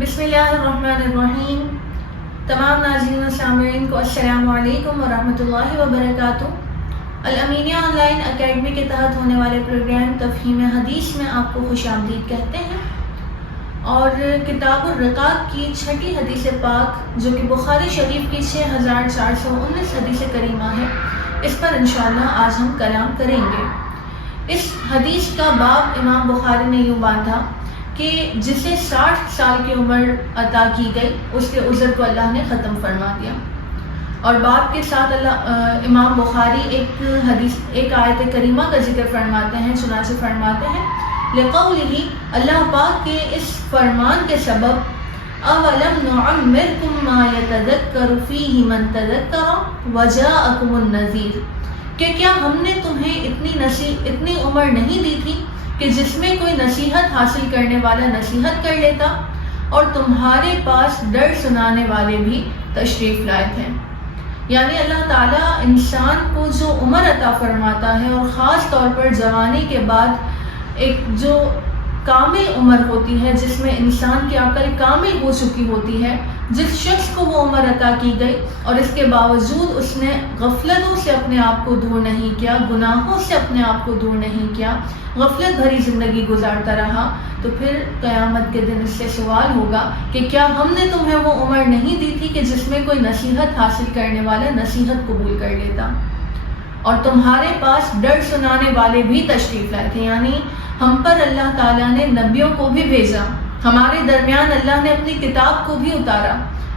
بسم اللہ الرحمن الرحیم۔ تمام ناظرین و سامعین کو السلام علیکم ورحمۃ اللہ وبرکاتہ۔ الامینیہ آن لائن اکیڈمی کے تحت ہونے والے پروگرام تفہیم حدیث میں آپ کو خوش آمدید کہتے ہیں، اور کتاب الرقاق کی 6 حدیث پاک جو کہ بخاری شریف کی 6419 حدیث کریمہ ہے، اس پر انشاءاللہ آج ہم کلام کریں گے۔ اس حدیث کا باب امام بخاری نے یوں باندھا کہ جسے 60 سال کی عمر عطا کی گئی اس کے عذر کو اللہ نے ختم فرما دیا، اور باب کے ساتھ امام بخاری ایک آیت کریمہ کا ذکر فرماتے ہیں، چنانچہ فرماتے ہیں لقولہ، اللہ پاک کے اس فرمان کے سبب اولم نعمرکم ما یتذکر فیہ من تذکر وجاءکم النذیر، کہ کیا ہم نے تمہیں اتنی عمر نہیں دی تھی کہ جس میں کوئی نصیحت حاصل کرنے والا نصیحت کر لیتا اور تمہارے پاس ڈر سنانے والے بھی تشریف لائے تھے۔ یعنی اللہ تعالیٰ انسان کو جو عمر عطا فرماتا ہے، اور خاص طور پر جوانی کے بعد ایک جو کامل عمر ہوتی ہے جس میں انسان کی عقل کامل ہو چکی ہوتی ہے، جس شخص کو وہ عمر عطا کی گئی اور اس کے باوجود اس نے غفلتوں سے اپنے آپ کو دور نہیں کیا، گناہوں سے اپنے آپ کو دور نہیں کیا، غفلت بھری زندگی گزارتا رہا، تو پھر قیامت کے دن اس سے سوال ہوگا کہ کیا ہم نے تمہیں وہ عمر نہیں دی تھی کہ جس میں کوئی نصیحت حاصل کرنے والا نصیحت قبول کر لیتا اور تمہارے پاس ڈر سنانے والے بھی تشریف لائے تھے۔ یعنی ہم پر اللہ تعالیٰ نے نبیوں کو بھی بھیجا، ہمارے درمیان اللہ نے اپنی کتاب کو بھی اتارا،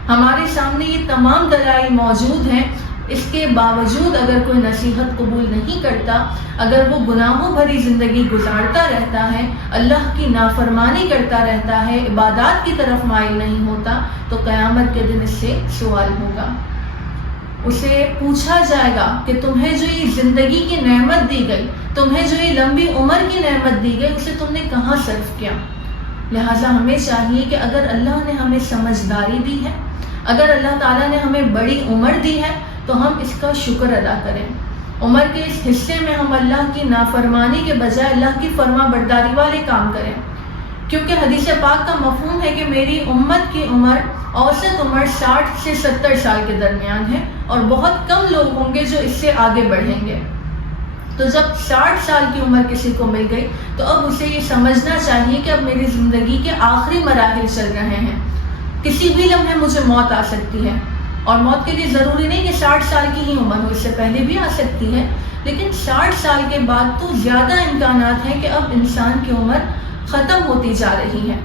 ہمارے سامنے یہ تمام دلائل موجود ہیں، اس کے باوجود اگر کوئی نصیحت قبول نہیں کرتا، اگر وہ گناہوں بھری زندگی گزارتا رہتا ہے، اللہ کی نافرمانی کرتا رہتا ہے، عبادات کی طرف مائل نہیں ہوتا، تو قیامت کے دن اس سے سوال ہوگا، اسے پوچھا جائے گا کہ تمہیں جو یہ زندگی کی نعمت دی گئی، تمہیں جو یہ لمبی عمر کی نعمت دی گئی، اسے تم نے کہاں صرف کیا؟ لہٰذا ہمیں چاہیے کہ اگر اللہ نے ہمیں سمجھداری دی ہے، اگر اللہ تعالیٰ نے ہمیں بڑی عمر دی ہے، تو ہم اس کا شکر ادا کریں۔ عمر کے اس حصے میں ہم اللہ کی نافرمانی کے بجائے اللہ کی فرما برداری والے کام کریں، کیونکہ حدیث پاک کا مفہوم ہے کہ میری امت کی عمر اوسط عمر 60 سے 70 سال کے درمیان ہے، اور بہت کم لوگ ہوں گے جو اس سے آگے بڑھیں گے۔ تو جب 60 سال کی عمر کسی کو مل گئی تو اب اسے یہ سمجھنا چاہیے کہ اب میری زندگی کے آخری مراحل چل رہے ہیں، کسی بھی لمحے مجھے موت آ سکتی ہے، اور موت کے لیے ضروری نہیں کہ 60 سال کی ہی عمر ہو، اس سے پہلے بھی آ سکتی ہے، لیکن 60 سال کے بعد تو زیادہ امکانات ہیں کہ اب انسان کی عمر ختم ہوتی جا رہی ہے۔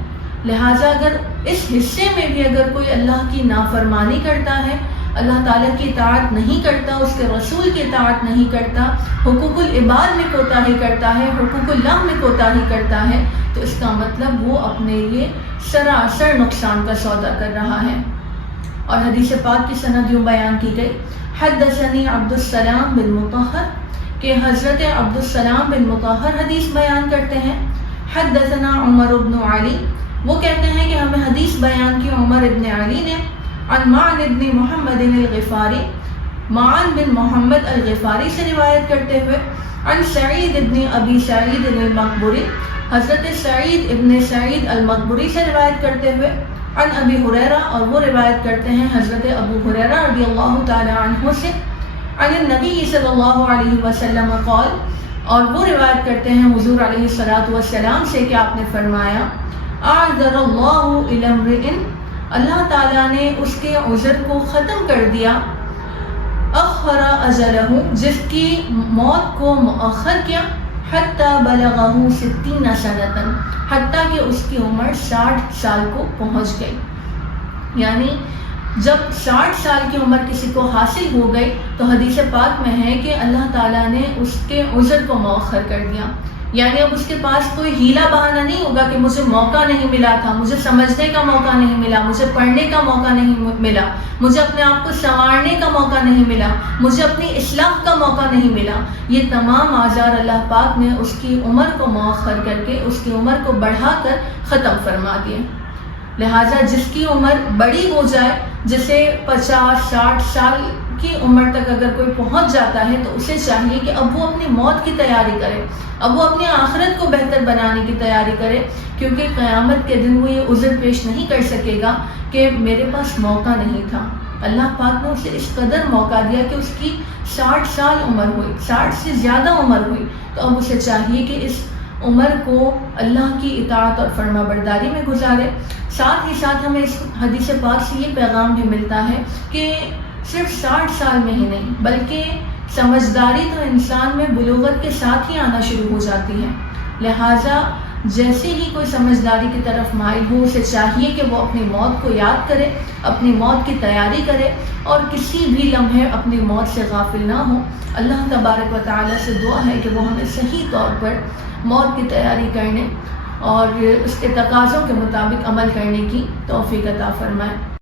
لہٰذا اگر اس حصے میں بھی اگر کوئی اللہ کی نافرمانی کرتا ہے، اللہ تعالیٰ کی اطاعت نہیں کرتا، اس کے رسول کی اطاعت نہیں کرتا، حقوق العباد میں کوتاہی کرتا ہے، حقوق اللہ میں کوتاہی کرتا ہے، تو اس کا مطلب وہ اپنے لیے سراسر نقصان کا سودا کر رہا ہے۔ اور حدیث پاک کی سند یوں بیان کی گئی، حدثنی عبد السلام بن مطہر، کہ حضرت عبد السلام بن مطہر حدیث بیان کرتے ہیں، حدثنا عمر بن علی، وہ کہتے ہیں کہ ہمیں حدیث بیان کی عمر ابن علی نے، عن معن بن محمد الغفاری، معن بن محمد الغفاری سے روایت کرتے ہوئے، عن سعید بن ابی سعید المقبری، حضرت سعید ابن سعید المقبری سے روایت کرتے ہوئے، عن ابی ہریرہ، اور وہ روایت کرتے ہیں حضرت ابو ہریرہ رضی اللہ تعالی عنہ سے، عن النبی صلی اللہ علیہ وسلم قال، اور وہ روایت کرتے ہیں حضور علیہ الصلوۃ والسلام سے کہ آپ نے فرمایا، اعذر اللہ الی امرئ، اللہ تعالیٰ نے اس کے عذر کو ختم کر دیا، اخر اجلہ، جس کی موت کو مؤخر کیا، حتی بلغہ 60 سنۃ، حتیٰ کہ اس کی عمر 60 سال کو پہنچ گئی۔ یعنی جب 60 سال کی عمر کسی کو حاصل ہو گئی تو حدیث پاک میں ہے کہ اللہ تعالیٰ نے اس کے عذر کو مؤخر کر دیا، یعنی اب اس کے پاس کوئی ہیلا بہانہ نہیں ہوگا کہ مجھے موقع نہیں ملا تھا، مجھے سمجھنے کا موقع نہیں ملا، مجھے پڑھنے کا موقع نہیں ملا، مجھے اپنے آپ کو سنوارنے کا موقع نہیں ملا، مجھے اپنی اصلاح کا موقع نہیں ملا۔ یہ تمام آزار اللہ پاک نے اس کی عمر کو مؤخر کر کے، اس کی عمر کو بڑھا کر ختم فرما دیے۔ لہٰذا جس کی عمر بڑی ہو جائے، جسے 50-60 سال کی عمر تک اگر کوئی پہنچ جاتا ہے تو اسے چاہیے کہ اب وہ اپنی موت کی تیاری کرے، اب وہ اپنی آخرت کو بہتر بنانے کی تیاری کرے، کیونکہ قیامت کے دن وہ یہ عذر پیش نہیں کر سکے گا کہ میرے پاس موقع نہیں تھا۔ اللہ پاک نے اسے اس قدر موقع دیا کہ اس کی 60 سال عمر ہوئی، 60 سے زیادہ عمر ہوئی، تو اب اسے چاہیے کہ اس عمر کو اللہ کی اطاعت اور فرما برداری میں گزارے۔ ساتھ ہی ساتھ ہمیں اس حدیث پاک سے یہ پیغام بھی ملتا ہے کہ صرف 60 سال میں ہی نہیں بلکہ سمجھداری تو انسان میں بلوغت کے ساتھ ہی آنا شروع ہو جاتی ہے، لہٰذا جیسے ہی کوئی سمجھداری کی طرف مائل ہو اسے چاہیے کہ وہ اپنی موت کو یاد کرے، اپنی موت کی تیاری کرے اور کسی بھی لمحے اپنی موت سے غافل نہ ہو۔ اللہ تبارک و تعالیٰ سے دعا ہے کہ وہ ہمیں صحیح طور پر موت کی تیاری کرنے اور اس کے تقاضوں کے مطابق عمل کرنے کی توفیق عطا فرمائے۔